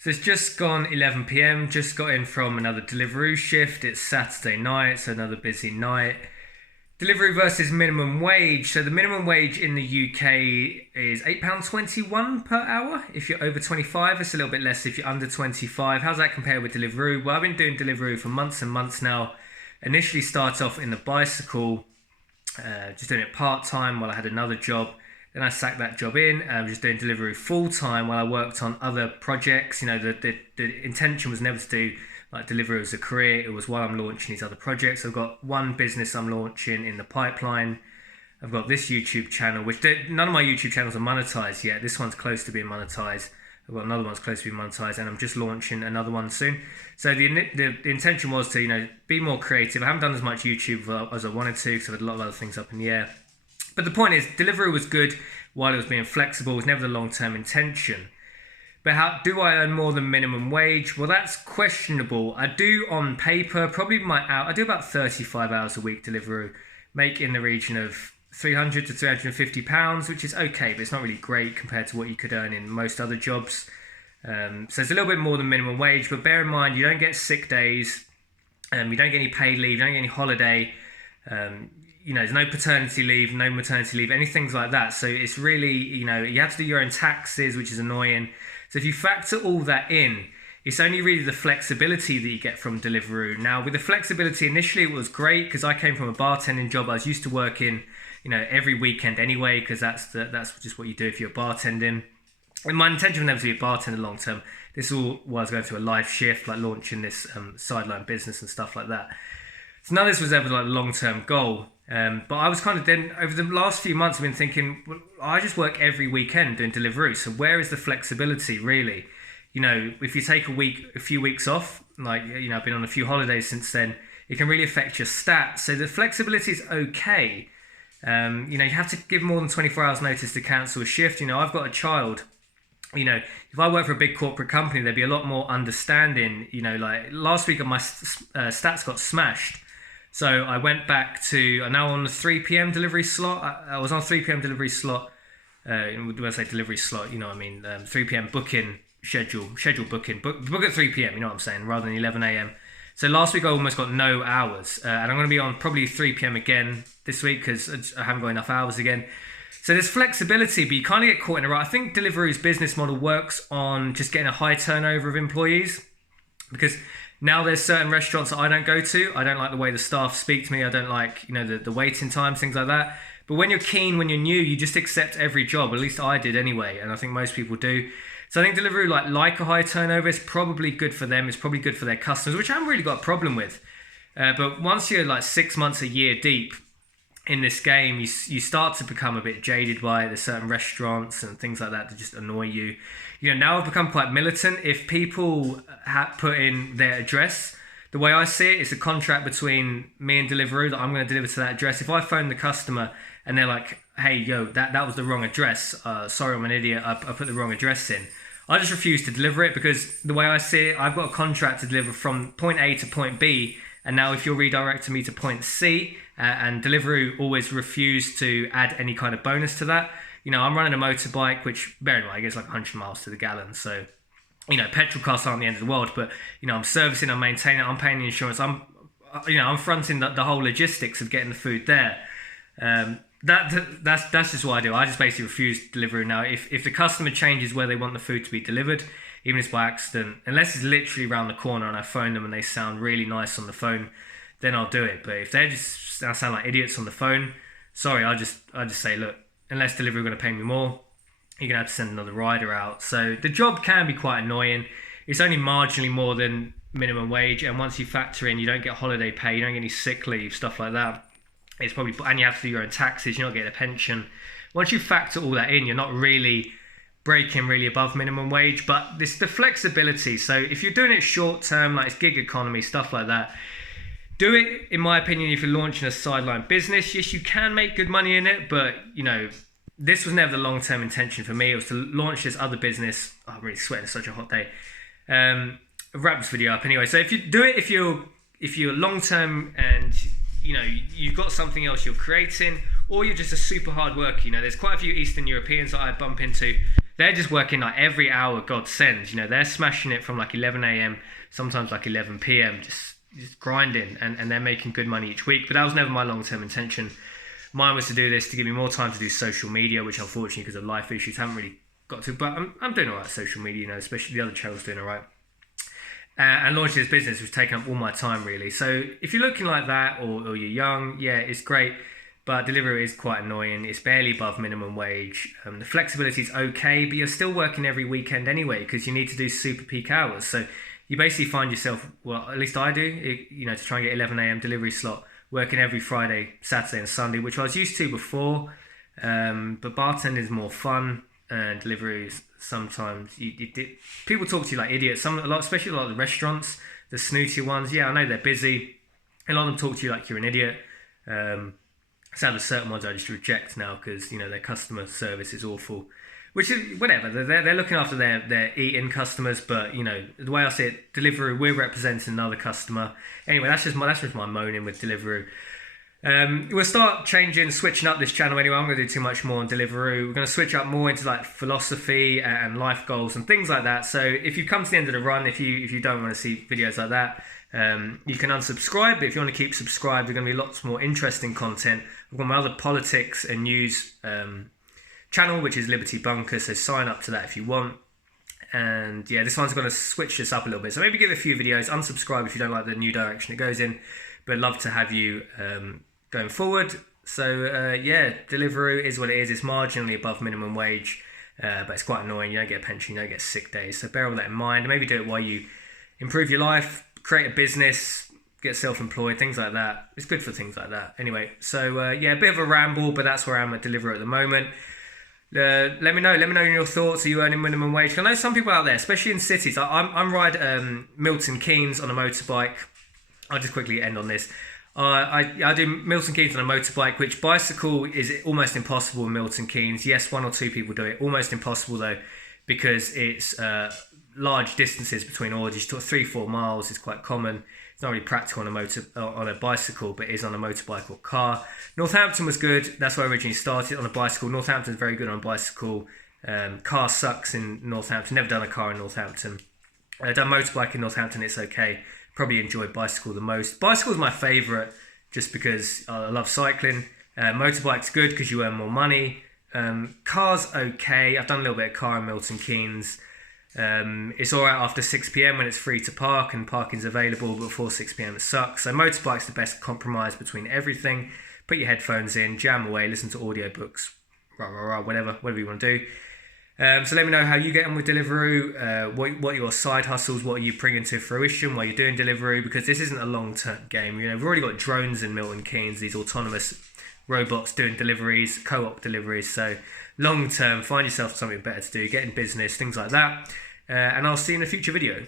So it's just gone 11 p.m. Just got in from another Deliveroo shift. It's Saturday night, so another busy night. Delivery versus minimum wage. So the minimum wage in the UK is £8.21 per hour. If you're over 25, it's a little bit less if you're under 25. How's that compare with Deliveroo? Well, I've been doing Deliveroo for months and months now. Initially started off in the bicycle, just doing it part-time while I had another job. Then I sacked that job in. I was just doing Deliveroo full-time while I worked on other projects. You know, the intention was never to do like Deliveroo as a career. It was while I'm launching these other projects. I've got one business I'm launching in the pipeline. I've got this YouTube channel, which none of my YouTube channels are monetized yet. This one's close to being monetized. I've got another one's close to being monetized, and I'm just launching another one soon. So the intention was to be more creative. I haven't done as much YouTube as I wanted to because I've had a lot of other things up in the air. But the point is, Deliveroo was good while it was being flexible. It was never the long-term intention. But how do I earn more than minimum wage? Well, that's questionable. I do on paper, I do about 35 hours a week Deliveroo, make in the region of £300 to £350, which is okay, but it's not really great compared to what you could earn in most other jobs. So it's a little bit more than minimum wage, but bear in mind, you don't get sick days, you don't get any paid leave, you don't get any holiday, there's no paternity leave, no maternity leave, anything like that. So it's really, you have to do your own taxes, which is annoying. So if you factor all that in, it's only really the flexibility that you get from Deliveroo. Now, with the flexibility, initially it was great because I came from a bartending job. I was used to working, every weekend anyway, because that's just what you do if you're bartending. And my intention was never to be a bartender long term. This all was going to a live shift, like launching this sideline business and stuff like that. So none of this was ever like a long-term goal. But I was kind of then, over the last few months, I've been thinking, well, I just work every weekend doing Deliveroo. So where is the flexibility, really? If you take a few weeks off, I've been on a few holidays since then, it can really affect your stats. So the flexibility is okay. You have to give more than 24 hours notice to cancel a shift. I've got a child. If I work for a big corporate company, there'd be a lot more understanding. Like last week, my stats got smashed. So I went back to, I'm now on the 3 p.m. delivery slot. I was on 3 p.m. delivery slot. When I say delivery slot, 3 p.m. booking, schedule booking. Book at 3 p.m., you know what I'm saying, rather than 11 a.m. So last week I almost got no hours. And I'm going to be on probably 3 p.m. again this week because I haven't got enough hours again. So there's flexibility, but you kind of get caught in a rut. I think Deliveroo's business model works on just getting a high turnover of employees because now there's certain restaurants that I don't go to. I don't like the way the staff speak to me. I don't like, the waiting times, things like that. But when you're keen, when you're new, you just accept every job. At least I did anyway, and I think most people do. So I think Deliveroo, like a high turnover, is probably good for them. It's probably good for their customers, which I haven't really got a problem with. But once you're like 6 months, a year deep in this game, you start to become a bit jaded by it. There's certain restaurants and things like that just annoy you. Now I've become quite militant. If people put in their address, the way I see it, it's a contract between me and Deliveroo that I'm going to deliver to that address. If I phone the customer and they're like, hey, yo, that was the wrong address. Sorry, I'm an idiot. I put the wrong address in. I just refuse to deliver it because the way I see it, I've got a contract to deliver from point A to point B. And now if you're redirecting me to point C, and Deliveroo always refuse to add any kind of bonus to that. I'm running a motorbike, which, bear in mind, I guess like 100 miles to the gallon. So, petrol costs aren't the end of the world, but, I'm servicing, I'm maintaining it, I'm paying the insurance. I'm fronting the whole logistics of getting the food there. That's just what I do. I just basically refuse Deliveroo now. If the customer changes where they want the food to be delivered, even if it's by accident, unless it's literally around the corner and I phone them and they sound really nice on the phone, then I'll do it. But if they just sound like idiots on the phone, sorry, I just say, look, unless Deliveroo are going to pay me more, you're going to have to send another rider out. So the job can be quite annoying. It's only marginally more than minimum wage, and once you factor in, you don't get holiday pay, you don't get any sick leave, stuff like that. It's probably, and you have to do your own taxes, you're not getting a pension. Once you factor all that in, you're not really breaking really above minimum wage, but this the flexibility. So if you're doing it short term, like it's gig economy, stuff like that, do it, in my opinion, if you're launching a sideline business. Yes, you can make good money in it, but, this was never the long-term intention for me. It was to launch this other business. Oh, I'm really sweating, it's such a hot day. Wrap this video up anyway. So if you do it, if you're long-term and, you've got something else you're creating, or you're just a super hard worker. There's quite a few Eastern Europeans that I bump into. they're just working like every hour God sends. You know, they're smashing it from like 11 a.m. sometimes like 11 p.m. just grinding, and they're making good money each week. But that was never my long-term intention. Mine was to do this to give me more time to do social media, which unfortunately because of life issues haven't really got to. But I'm doing all right social media, you know, especially the other channel's doing all right. And launching this business was taking up all my time really. So if you're looking like that, or you're young, yeah, it's great. But Deliveroo is quite annoying. It's barely above minimum wage. The flexibility is okay, but you're still working every weekend anyway because you need to do super peak hours. So you basically find yourself, well, at least I do, you know, to try and get 11 a.m. delivery slot, working every Friday, Saturday and Sunday, which I was used to before. But bartending is more fun, and Deliveroo is sometimes, people talk to you like idiots. Especially a lot of the restaurants, the snooty ones. Yeah, I know they're busy. A lot of them talk to you like you're an idiot. Some of the certain ones I just reject now because, you know, their customer service is awful, which is whatever. They're looking after their eating customers, but you know the way I see it, Deliveroo, we're representing another customer. Anyway, that's just my moaning with Deliveroo. We'll start switching up this channel anyway. I'm going to do too much more on Deliveroo. We're going to switch up more into like philosophy and life goals and things like that. So if you come to the end of the run, if you don't want to see videos like that, you can unsubscribe. But if you want to keep subscribed, there's going to be lots more interesting content. I've got my other politics and news channel, which is Liberty Bunker, so sign up to that if you want. And yeah, this one's going to switch this up a little bit, so maybe give it a few videos, unsubscribe if you don't like the new direction it goes in, but love to have you going forward. So yeah, Deliveroo is what it is. It's marginally above minimum wage, but it's quite annoying. You don't get a pension, you don't get sick days, so bear all that in mind. Maybe do it while you improve your life, create a business, get self-employed, things like that. It's good for things like that. Anyway, so yeah, a bit of a ramble, but that's where I am at Deliveroo at the moment. Let me know your thoughts. Are you earning minimum wage? I know some people out there, especially in cities. I'm ride Milton Keynes on a motorbike. I'll just quickly end on this. I do Milton Keynes on a motorbike, which bicycle is almost impossible in Milton Keynes. Yes, one or two people do it. Almost impossible though, because it's large distances between orders. 3-4 miles is quite common. It's not really practical on a bicycle, but it is on a motorbike or car. Northampton was good. That's where I originally started on a bicycle. Northampton's very good on a bicycle. Car sucks in Northampton. Never done a car in Northampton. Done motorbike in Northampton. It's okay. Probably enjoyed bicycle the most. Bicycle is my favourite just because I love cycling. Motorbike's good because you earn more money. Car's okay. I've done a little bit of car in Milton Keynes. It's alright after 6 p.m. when it's free to park and parking's available, but before 6 p.m. it sucks. So motorbike's the best compromise between everything. Put your headphones in, jam away, listen to audiobooks, whatever you want to do. So let me know how you get on with Deliveroo, what your side hustles, what are you bringing to fruition while you're doing Deliveroo, because this isn't a long-term game. You know, we've already got drones in Milton Keynes, these autonomous robots doing deliveries, co-op deliveries. So long-term, find yourself something better to do, get in business, things like that. And I'll see you in a future video.